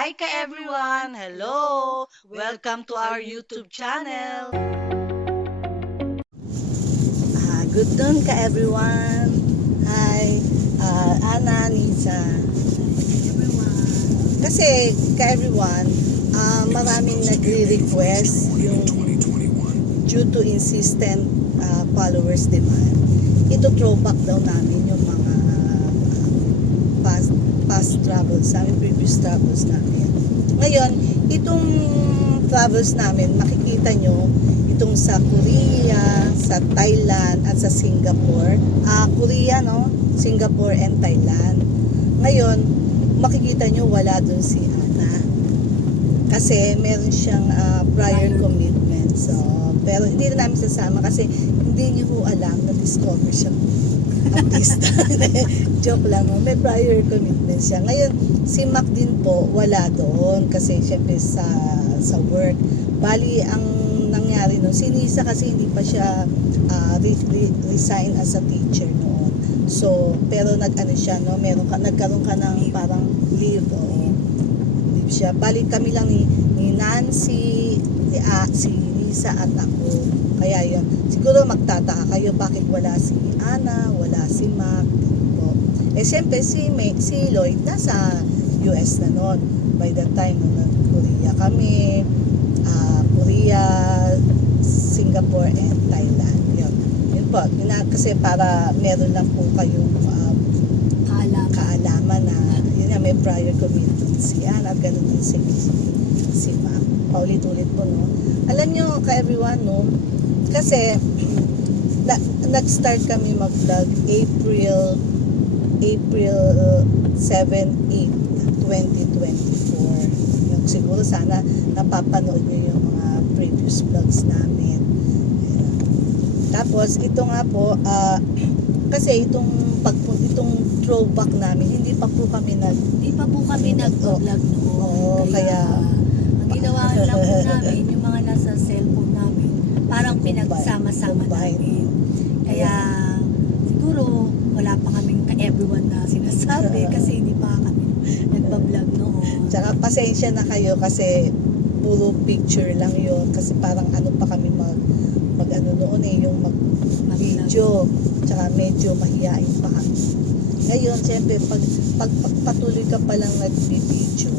Hi ka everyone! Hello! Welcome to our YouTube channel! Good noon ka everyone. Hi, Ana, Nisa. Kasi ka everyone, maraming nagre-request yung due to insistent followers demand. Ito throwback daw namin yung mga past travels namin, previous travels namin. Ngayon, itong travels namin, makikita nyo itong sa Korea, sa Thailand, at sa Singapore. Korea, no? Singapore and Thailand. Ngayon, makikita nyo wala dun si Ana. Kasi meron siyang prior commitment. So, pero hindi na namin sasama kasi hindi nyo po alam na discover siya artista. Joke lang, no? May prior commitment siya. Ngayon, si Mac din po, wala doon kasi syempre sa work. Bali, ang nangyari no, si Nisa kasi hindi pa siya resign as a teacher noon. So, pero nag-ano siya, no? Nagkaroon ka ng parang leave, leave siya. Bali kami lang ni Nancy, si Nisa at ako. Kaya yun, siguro magtataka kayo bakit wala si Ana, wala si Mac. Po. Eh siyempre si Lloyd nasa US na noon. By the time Korea kami, Korea, Singapore and Thailand. Yun po. Kasi para meron lang po kayong kaalaman na yun nga, may prior commitment si Ana at ganun din si Mac. Paulit-ulit po, no? Alam nyo ka everyone, no? Kasi nag-start kami mag-vlog April 7, 8, 2024. Yung siguro sana napapanood nyo yung mga previous vlogs namin. Ayan. Tapos ito nga po, kasi itong throwback namin, hindi pa po kami nag-vlog noon. Oo, kaya ang ginawa lang po namin, yung mga nasa cellphone namin, parang pinagsama-sama namin. Kaya siguro wala pa kaming ka-everyone na sinasabi kasi hindi pa kami nagpa-vlog noon. Tsaka pasensya na kayo kasi puro picture lang yun kasi parang ano pa kami mag ano noon yung mag-video. Tsaka medyo mahihain pa kami. Ngayon, siyempre, pag patuloy ka palang nag-video,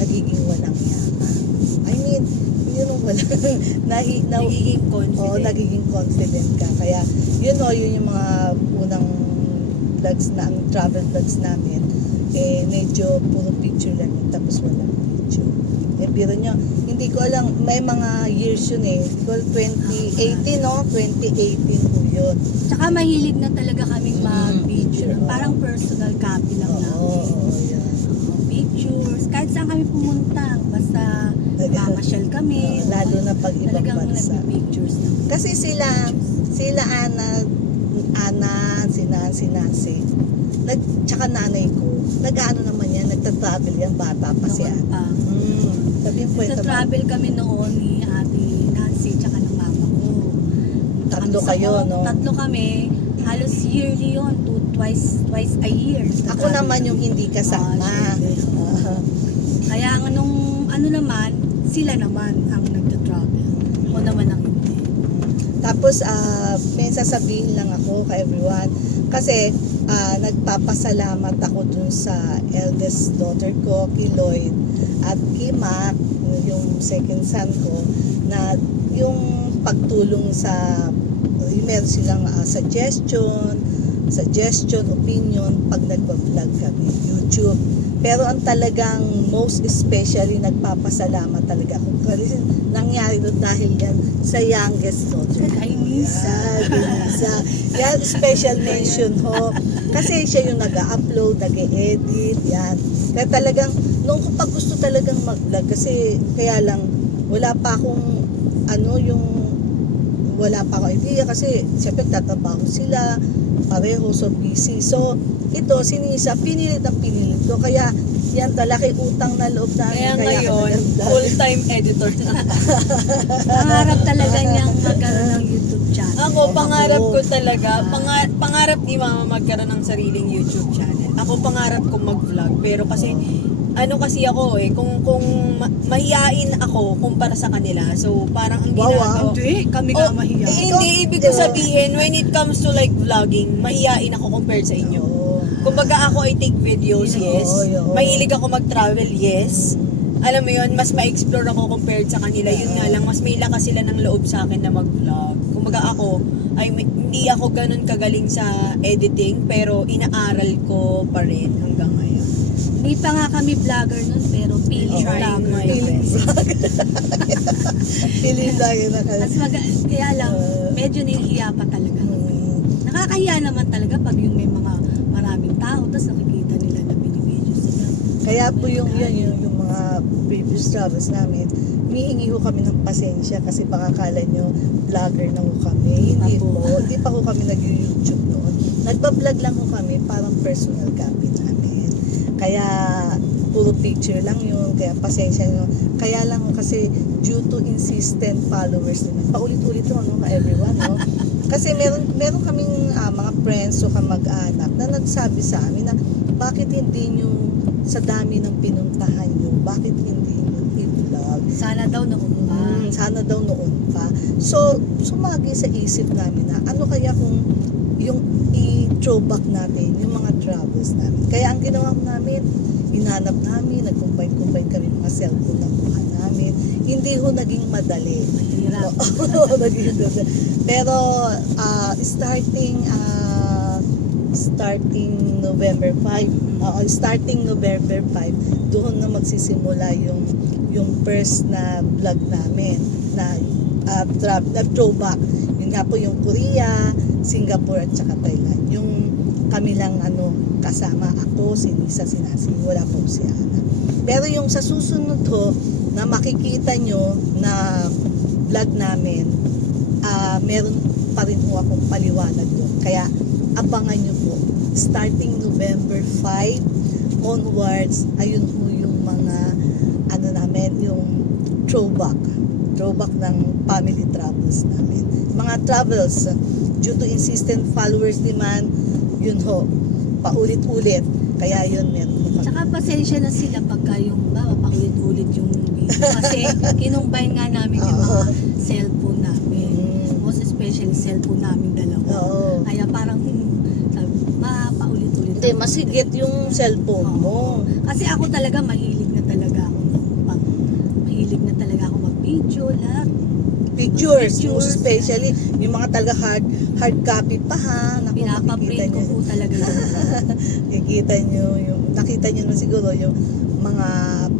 nagiging walang yaka. I mean, yun ang Nagiging confident. Oo, nagiging confident ka. Kaya, yun yung mga unang vlogs na, travel vlogs namin, medyo puro picture lang yun, tapos walang video. Pero nyo, hindi ko alam, may mga years yun 2018, no? 2018 po yun. Tsaka mahilig na talaga kaming mag-video. Parang personal copy lang namin. Oo, yan. Pictures. Kahit saan kami pumunta. Basta mamasyal kami. Lalo na pag ibang talagang bansa. nagpi-pictures na. Kasi sila Ana, si Nancy, tsaka nanay ko, nag-ano naman yan, nagta-travel yan, bata pa si Ana. Sabihin po ito. Nagta-travel kami noon ni Ate Nancy tsaka ng mama ko. Tatlo kayo, no? Tatlo kami. Halos yearly yun. Twice a year. Ako naman yung hindi kasama. Kaya ano naman, sila naman ang nagta-travel. Ako naman ang hindi. Tapos, may sasabihin lang ako kay everyone. Kasi, nagpapasalamat ako dun sa eldest daughter ko, kay Lloyd, at kay Mac, yung second son ko, na yung pagtulong sa, meron silang suggestion, opinion, pag nagpa-vlog kami, YouTube. Pero ang talagang most especially nagpapasalamat talaga ako kasi nangyari doon dahil yan sa youngest daughter. Kay Nisa. Yan, special mention ho. Kasi siya yung nag-upload, nag-edit, yan. Kaya talagang, nung pag gusto talagang mag-vlog, kasi kaya lang, wala pa akong idea kasi siyempre tatrabaho sila, pareho, so busy. So, ito, si Nisa, pinilit ko. Kaya, yan talaga utang na loob namin. Kaya ngayon, full-time editor na. Pangarap talaga niyang magkaroon ng YouTube channel. Ako, pangarap ko talaga, pangarap ni Mama magkaroon ng sariling YouTube channel. Ako, pangarap ko mag-vlog. Pero kasi, ano kasi ako kung mahiyain ako kumpara sa kanila. So parang ang Wow, ginagawa. Hindi, kami Oh, nga mahiya. Hindi, ibig ko sabihin, when it comes to like vlogging, mahiyain ako compared sa inyo. Kumbaga ako ay take videos, yes. Oo. Mahilig ako mag-travel, yes. Alam mo yun, mas ma-explore ako compared sa kanila. Yun nga lang, mas may lakas sila ng loob sa akin na mag-vlog. Kumbaga ako, hindi ako ganun kagaling sa editing, pero inaaral ko pa rin hanggang ngayon. Hindi pa nga kami vlogger nun, pero feeling Trying vlogger. my best. Feeling tayo na kayo. Kaya lang, medyo nahihiya pa talaga. Nakakahiya naman talaga pag yung may mga maraming tao, tapos nakikita nila na binibidyo sila. Kaya po yung mga previous travels namin, humihingi ho kami ng pasensya kasi baka kala nyo vlogger na ho kami. Hindi po. Hindi pa ho kami nag-YouTube noon. Nagpa-vlog lang ho kami, parang personal copy namin. Kaya puro picture lang yun, kaya pasensya nyo. Kaya lang ho kasi due to insistent followers naman. Paulit-ulit ho, no, everyone, no? Kasi meron kaming mga friends o kamag-anak na nagsabi sa amin na bakit hindi nyo sa dami ng pinuntahan nyo, bakit hindi nyo i-vlog? Sana daw noon pa. Sana daw noon pa. So, sumagi sa isip namin na ano kaya kung yung i-throwback natin, yung mga travels namin. Kaya ang ginawa namin, inanap namin, nag-combine kami mga cellphone na buha namin. Hindi ho naging madali. Mahirap. Naging madali. Pero starting November 5, starting November 5, doon na magsisimula yung first na vlog namin na throwback. Yun nga po yung Korea, Singapore at saka Thailand. Yung kami lang kasama ako, si Lisa, si Nasi, wala po si Ana. Pero yung sa susunod ho, na makikita nyo na vlog namin, meron pa rin po akong paliwanag doon. Kaya abangan nyo po. Starting November 5 onwards, ayun po yung mga namin, yung throwback ng family travels namin. Mga travels, due to insistent followers demand, yun ho, paulit-ulit. Kaya yun, meron po kami. Tsaka pasensya na sila pagka yung paulit-ulit yung video. Kasi kinumbine nga namin yung mga cellphone namin. Most especially cellphone namin dalawa. Oo. Kaya parang paulit-ulit. Hindi, masigit yung cellphone mo. Kasi ako talaga mahilig na talaga ako mag-video lahat. Pictures, most especially yung mga talaga hard copy pa ha. Naku, Pinapaprint ko po talaga yun. Nakita nyo na siguro yung mga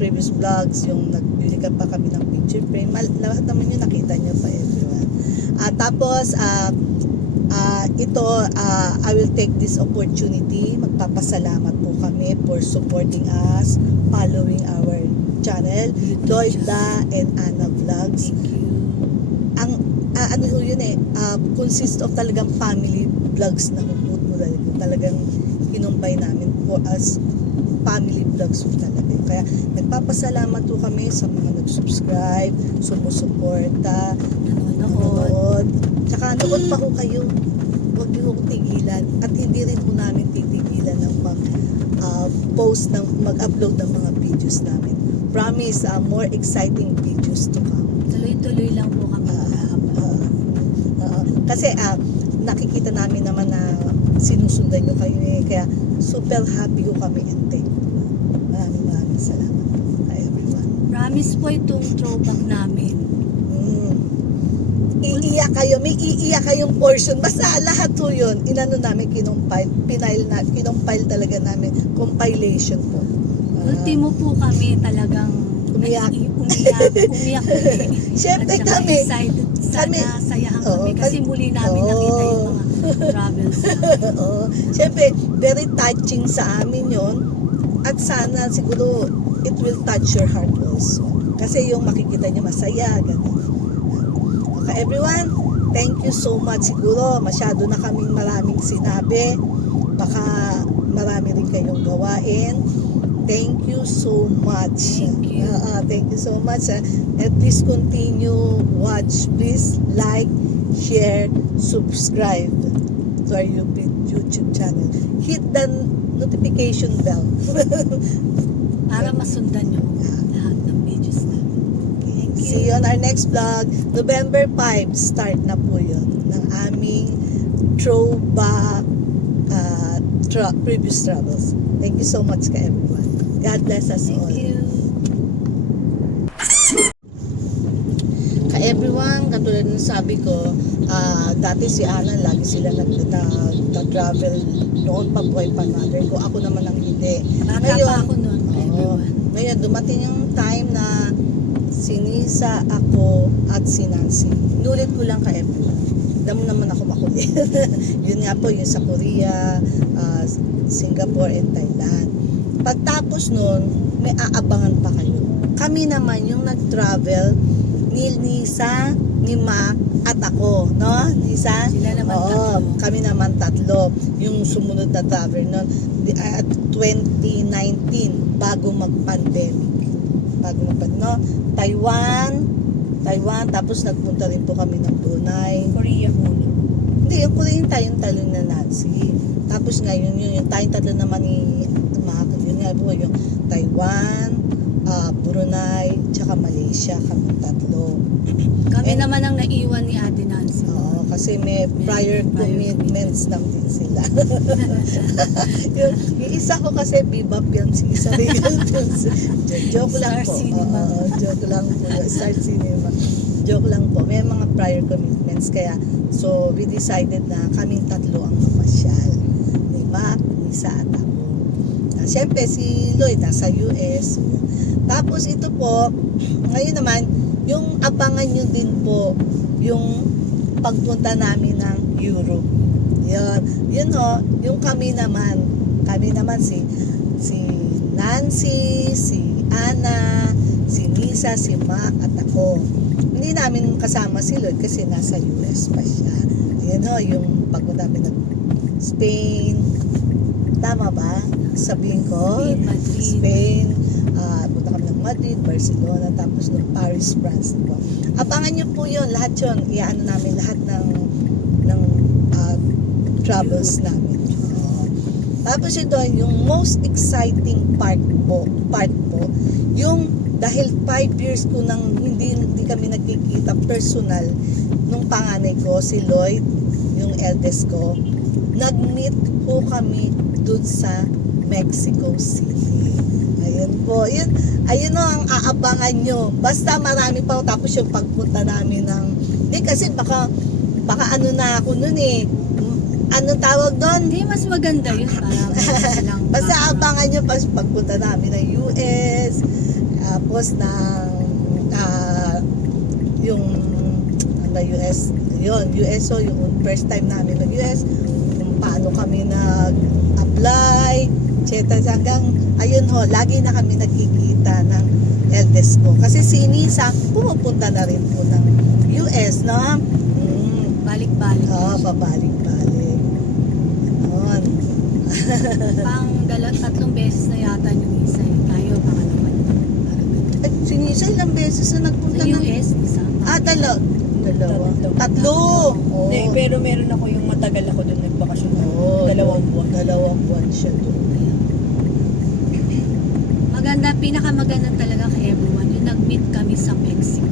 previous vlogs, yung nagbili ka pa kami ng picture frame. Lahat naman yun nakita nyo pa everyone. Tapos, I will take this opportunity. Magpapasalamat po kami for supporting us, following our channel, Lloyda and Anna Vlogs. Thank you. Consist of talagang family vlogs na hukot mo talagang kinumbay namin for us family vlogs po talaga. Kaya nagpapasalamat po kami sa mga nag-subscribe, sumusuporta, nanonood. Tsaka nood pa ho kayo. Huwag niyo ho tigilan at hindi rin ho namin titigilan ng mag-upload ng mga videos namin. Promise, more exciting videos to come. Tuloy-tuloy lang po kami Kasi nakikita namin naman na sinusundan nyo kayo kaya super happy ko kami and thank you. Maraming salamat kay everyone. Promise po itong throwback namin. Iiyak kayo, may iiyak kayong portion. Basta lahat po yun, namin, kinumpile talaga namin, compilation po. Ultimo po kami talagang Umiyak. umiyak Siyempre at saka kami, excited. Sana sayahan kami kasi muli namin nakita yung mga travels namin. Siyempre, very touching sa amin yon. At sana siguro it will touch your heart also. Kasi yung makikita nyo masaya, ganun. Okay, everyone, thank you so much. Siguro masyado na kaming maraming sinabi. Baka marami rin kayong gawain. Thank you so much. Thank you. Thank you so much. And please continue watch. Please like, share, subscribe to our YouTube channel. Hit the notification bell. para masundan nyo lahat ng videos namin. See you on our next vlog. November 5, start na po yun ng aming throwback previous travels. Thank you so much ka everyone. God bless us all. Thank you. Ka everyone, katulad ng sabi ko, dati si Ana, lagi sila nag-travel noon pa buhay pa mother ko. Ako naman ang hindi. Bata pa ako noon, Oo. everyone. Ngayon, dumating yung time na si Nisa, ako, at si Nancy. Inulit ko lang ka everyone. Damo naman ako makulit. Yun nga po, yung sa Korea, Singapore, and Thailand. Pagtapos nun, may aabangan pa kayo. Kami naman yung nag-travel ni Nisa, ni Mac, at ako, no? Nisa? Sila naman Oo, tatlo. kami naman tatlo. Yung sumunod na travel nun, at 2019, bago mag-pandemic. No? Taiwan, tapos nagpunta rin po kami ng Brunei. Korea muna. Hindi, yung Korea yung tayong talo na Nancy. Tapos ngayon yung tayong tatlo naman ni Mac, yun nga po, yung Taiwan, Brunei, tsaka Malaysia, kami tatlo. Kami And- naman ang naiwan ni Ate Nancy. Oo, kasi may prior commitments lang din sila. yung isa ko kasi bebop yan, si isa rin yun. Joke lang Star po. Cinema. Oo, joke lang po. Star Cinema. Joke lang po. May mga prior commitments. Kaya, so we decided na kaming tatlo ang mamasyal. Ni Mac, Nisa at ako. Siyempre, si Lloyd nasa US. Tapos ito po, ngayon naman, yung abangan nyo din po, yung pagpunta namin ng Europe. Yun ho, yung kami naman si Nancy, si Ana, si Nisa, si Mac at ako. Hindi namin kasama si Lloyd kasi nasa US pa siya. Yun ho, yung pagpunta namin ng Spain. Tama ba? Sabihin ko? Spain, Madrid. Spain. Punta kami ng Madrid, Barcelona, tapos ng Paris, France. Po. Abangan nyo po yun, lahat yun. Iyaano namin lahat ng travels namin. Tapos ito, yung most exciting part po, yung dahil 5 years ko nang hindi kami nagkikita personal nung panganay ko, si Lloyd, yung eldest ko, nag-meet po kami dun sa Mexico City. Ayun po. Ayun o ang aabangan nyo. Basta marami pa. Tapos yung pagpunta namin ng... Hindi kasi baka ano na ako nun eh. Ano tawag doon? Hindi, mas maganda yun para silang Basta abangan nyo pagpunta namin ng US. Tapos ng... yung... US. Yun. US o yung first time namin ng US. Kung paano kami nag-apply. Hanggang, ayun ho, lagi na kami nagkikita ng eldest ko. Kasi si Nisa, pumupunta na rin po ng US, no? balik-balik. Oo, babalik-balik. Yun. Tatlong beses na yata yung isa eh. Tayo, pangalawa. Parang ganun. At si Nisa, ilang beses na nagpunta Sa ng... US, isang Dalawa. Tatlo. Oo. Hindi, pero meron ako yung matagal ako doon nagbakasyon. Oo, 2 buwan. 2 buwan siya doon. maganda, pinakamaganda talaga kay everyone. Yung nag-meet kami sa Mexico.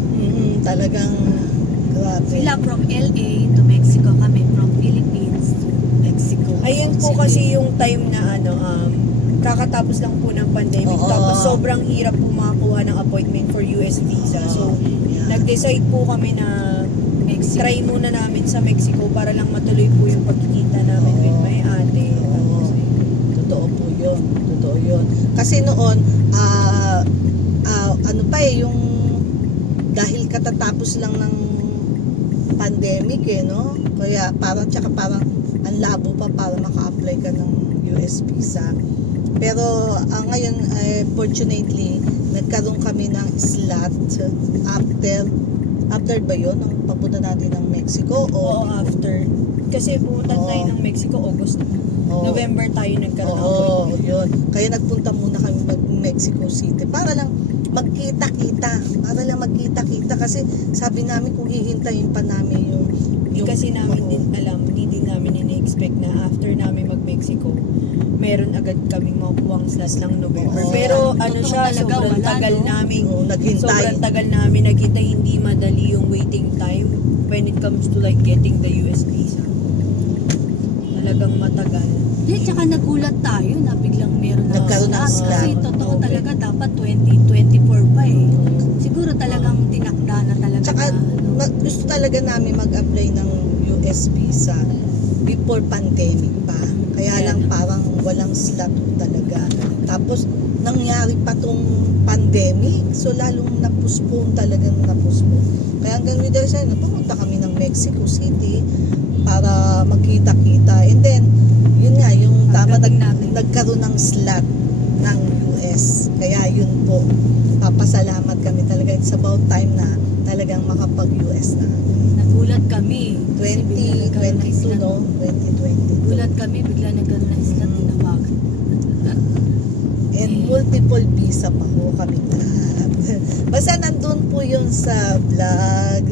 Talagang grabe. Sila from LA to Mexico, kami from Philippines to Mexico. Ayun po City. kasi yung time na kakatapos lang po ng pandemic. Oo. Tapos sobrang hirap po makakuha ng appointment for US visa. So, Yeah. nag-decide po kami na Mexico. try muna namin sa Mexico para lang matuloy po yung pagkikita namin Oo. with my ate. Oo. Tapos, Totoo po yun. Totoo yun. Kasi noon, ano pa eh, yung dahil katatapos lang ng pandemic eh, no? Kaya parang ang labo pa para maka-apply ka ng US visa. Pero ngayon, fortunately, nagkaroon kami ng slot after ba yun? Ang pagpunta natin ng Mexico? oo, after. Kasi pumunta Oo. tayo ng Mexico, August. Oo. November tayo nagkaroon ng Oo, appointment. yun. Kaya nagpunta muna kami Mexico City para lang magkita-kita. Kasi sabi namin kung hihintayin pa namin yung Hindi kasi namin din alam, hindi din namin ini-expect na after namin mag-Mexico Mexico, meron agad kaming makukuhang slot ng November. Oo. Pero ano Totoo siya, talaga, sobrang wala, tagal no? namin. Oo, naghintay. Sobrang tagal namin naghintay, hindi madali yung waiting time when it comes to like getting the US visa. Talagang matagal. Di, tsaka nagulat tayo na biglang meron na Nagkaroon ng slot. slot. Kasi totoo Okay. talaga dapat 2024 pa eh. Siguro talagang tinakda na talaga Tsaka na ano. gusto talaga namin mag-apply ng US visa before pandemic pa. Kaya lang parang walang slot talaga. Tapos nangyari pa tong pandemic. So lalong na-postpone talagang na-postpone. Kaya hanggang with us, pumunta kami ng Mexico City para magkita-kita. And then, yun nga, yung tama Pagdating natin. nagkaroon ng slot ng US. Kaya yun po, papasalamat kami talaga. It's about time na talagang makapag-US na. Nagulat kami. Kasi bigla nagkaroon ng 2022, slot. no? 2022. Nagulat kami, bigla nagkaroon ng slot, tinawagan. And multiple visa pa po kami lahat. Basta nandun po yun sa vlog.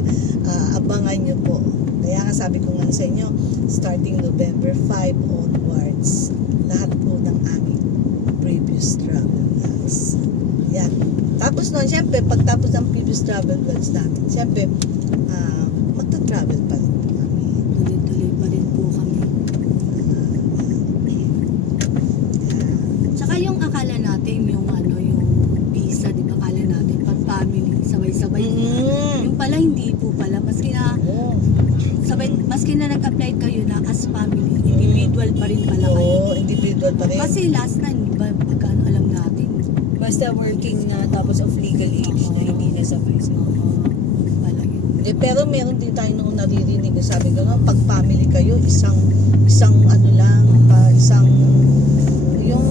Abangan nyo po. Kaya nga sabi ko nga sa inyo, starting November 5 onwards, lahat po ng aming previous travel vlogs. Yan. Tapos nun, syempre, pagtapos ng previous travel vlogs namin, syempre, magta-travel pa rin po kami. Tuloy-tuloy pa rin po kami. Tsaka yung akala natin, yung ano, yung visa, di ba, akala natin, pag family, sabay-sabay. Yung pala, hindi po pala. Maski na, Oo. maski na nag-apply kayo na as family, individual pa rin pala kayo. Oo, individual pa rin. Kasi last time, di ba, pagkano alam natin, Basta working na tapos of legal age na hindi nasabay sa pala yun. Pero meron din tayo noong naririnig, sabi ko no, pag family kayo, isang ano lang, isang yung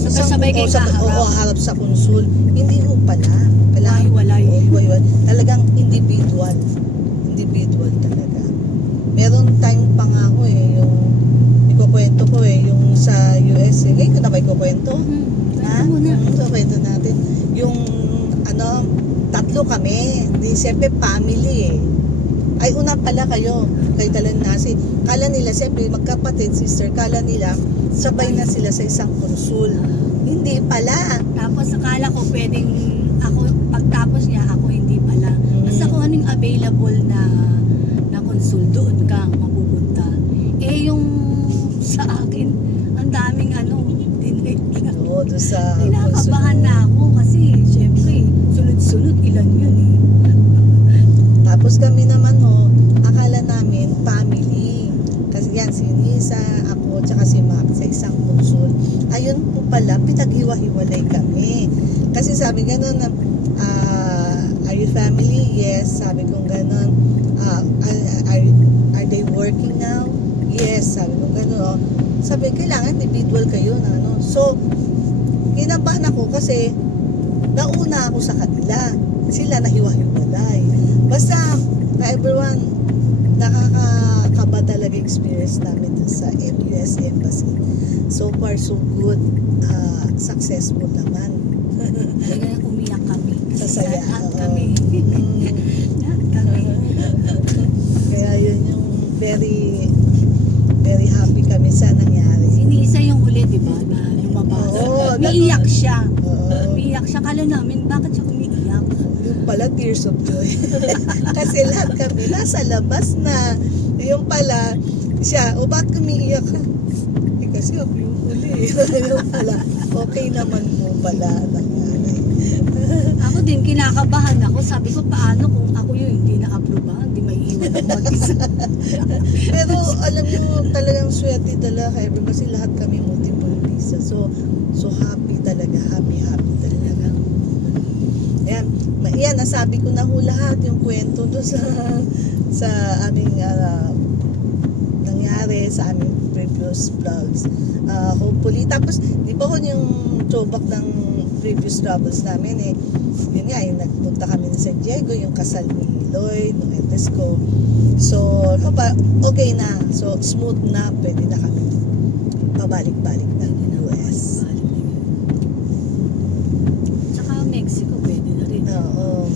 Sabay-sabay kayo kaharap. harap sa konsul. Hindi ho pala. Walay. Hiwalay. Talagang individual talaga. Meron time pa nga ako yung ikukwento ko yung sa US ngayon ko na ba ikukwento? Ha? Muna. So, kwento natin. Yung, tatlo kami. Di, siyempre, family Ay, una pala kayo. Kayo talagang nasi. Kala nila, siyempre, magkapatid, sister, kala nila, sabay na sila sa isang konsul. Hindi pala. Tapos akala ko pwedeng ako, pagtapos niya, ako hindi pala. Basta kung anong available na konsul, doon kang mapupunta. Yung sa akin, ang daming dinigla. Oo, doon sa Kinakabahan na ako kasi syempre, sunod-sunod ilan yun eh. Tapos kami naman akala namin family. Kasi yan, si Nisa, ako, tsaka si Mac sa isang konsul. Ayun po pala, pinaghiwa-hiwalay kami. Kasi sabi gano'n na, are you family? Yes, sabi kong gano'n. Are they working now? Yes, sabi kong gano'n. Sabi, kailangan individual kayo na ano. So, kinabahan ako kasi nauna ako sa kanila. Sila nahiwa-hiwalay. Basta, everyone, nakakakaba talaga experience namin dun sa US Embassy. So far, so good. Successful naman. Kaya umiyak kami. Sa Kasi saya. lahat oo. kami. Lahat kami. Kaya yun yung very, very happy kami sa nangyari. Sinisa yung huli, di ba, na lumabas. Oo, Umiiyak siya. Oo. Umiiyak siya. Kala namin, bakit siya umiiyak? Yung pala tears of joy. Kasi lahat kami nasa labas na. Yung pala, siya, bakit umiiyak ka? Kasi ako yung huli. Yung pala, okay naman po pala nangyari. Ako din, kinakabahan ako. Sabi ko, paano kung ako yun hindi na-approvehan? Hindi may iwan ako mag-isa. Pero alam nyo, talagang swerte talaga kay everyone kasi lahat kami multiple visa. So happy talaga, happy talaga. Yan, nasabi ko na ho lahat yung kwento doon sa aming nangyari sa aming previous vlogs. Hopefully, tapos di ba ho yung throwback ng previous travels namin yun nga, yung nagpunta kami sa San Diego, yung kasal ni Lloyd, nung etes ko. So, okay na. So, smooth na, pwede na kami pabalik-balik na US. Tsaka Mexico, pwede na rin. Oo.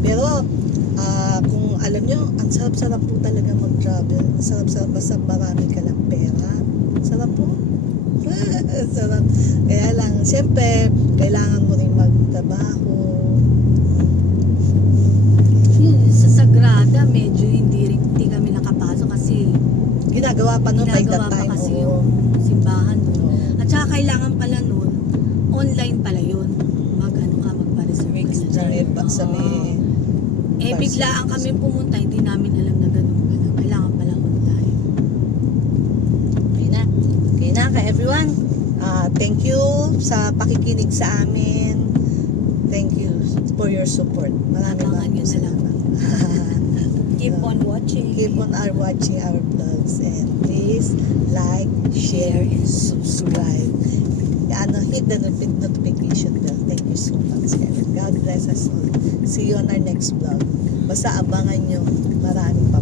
Pero, kung alam nyo, ang sarap-sarap po talaga mag-travel. Ang sarap-sarap basta marami ka lang pera. Sarap po. Sarap. Kaya lang, siyempre, kailangan mo rin magtrabaho. Yun, sa Sagrada, medyo hindi kami nakapasok kasi Ginagawa pa noon by that ginagawa pa time. kasi oo. yung simbahan doon. Oo. At saka kailangan pala noon, online pala yun. Magpa-reserve ka Sa may, sa may, biglaan kami pumunta, hindi namin alam na ganun pala. Kailangan pala online. Okay na. Okay na ka everyone. Thank you sa pakikinig sa amin. Thank you for your support. Abangan nyo na lang. Keep on watching. Keep on watching our vlogs and please like, share, and subscribe. Hit the notification bell. Thank you so much. God bless us all. See you on our next vlog. Basta abangan nyo. Maraming pa